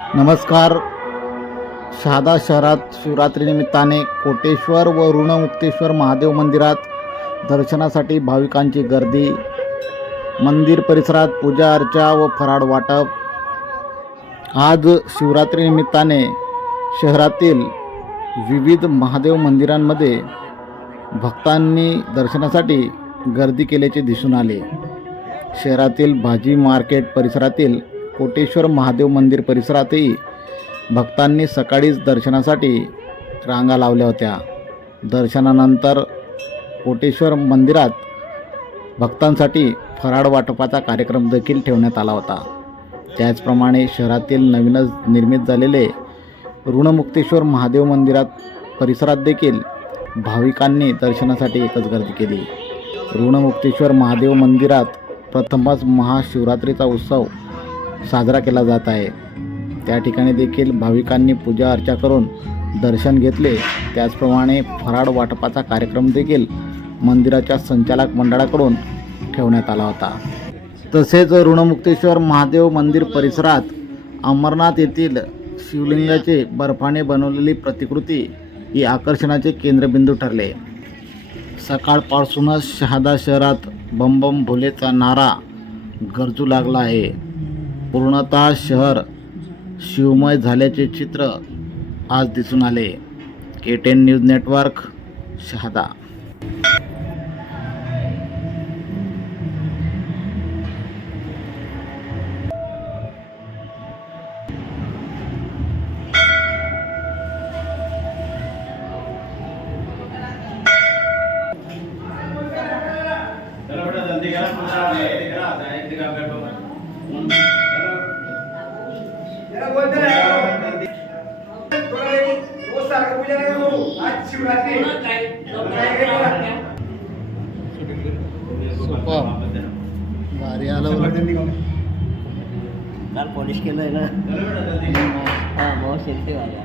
नमस्कार. शहादा शहरात शिवरात्रीनिमित्ताने कोटेश्वर व ऋणमुक्तेश्वर महादेव मंदिरात दर्शनासाठी भाविकांची गर्दी. मंदिर परिसरात पूजा अर्चा व फराळ वाटप. आज शिवरात्रीनिमित्ताने शहरातील विविध महादेव मंदिरांमध्ये भक्तांनी दर्शनासाठी गर्दी केल्याचे दिसून आले. शहरातील भाजी मार्केट परिसरातील कोटेश्वर महादेव मंदिर परिसरातही भक्तांनी सकाळीच दर्शनासाठी रांगा लावल्या होत्या. दर्शनानंतर कोटेश्वर मंदिरात भक्तांसाठी फराळ वाटपाचा कार्यक्रम देखील ठेवण्यात आला होता. त्याचप्रमाणे शहरातील नवीनच निर्मित झालेले ऋणमुक्तेश्वर महादेव मंदिरात परिसरात देखील भाविकांनी दर्शनासाठी एकच गर्दी केली. ऋणमुक्तेश्वर महादेव मंदिरात प्रथमच महाशिवरात्रीचा उत्सव साजरा केला जात आहे. त्या ठिकाणी देखील भाविकांनी पूजा अर्चा करून दर्शन घेतले. त्याचप्रमाणे फराळ वाटपाचा कार्यक्रम देखील मंदिराच्या संचालक मंडळाकडून ठेवण्यात आला होता. तसेच ऋणमुक्तेश्वर महादेव मंदिर परिसरात अमरनाथ येथील शिवलिंगाचे बर्फाने बनवलेली प्रतिकृती ही आकर्षणाचे केंद्रबिंदू ठरले. सकाळपासूनच शहादा शहरात बम बम भोलेचा नारा गरजू लागला आहे. पूर्णतः शहर शिवमय झाल्याचे चित्र आज दिसून आले. KTN news network, Shahada. भारी आलं काल पॉलिश केलं आहे ना. हां बहुत शेती वाला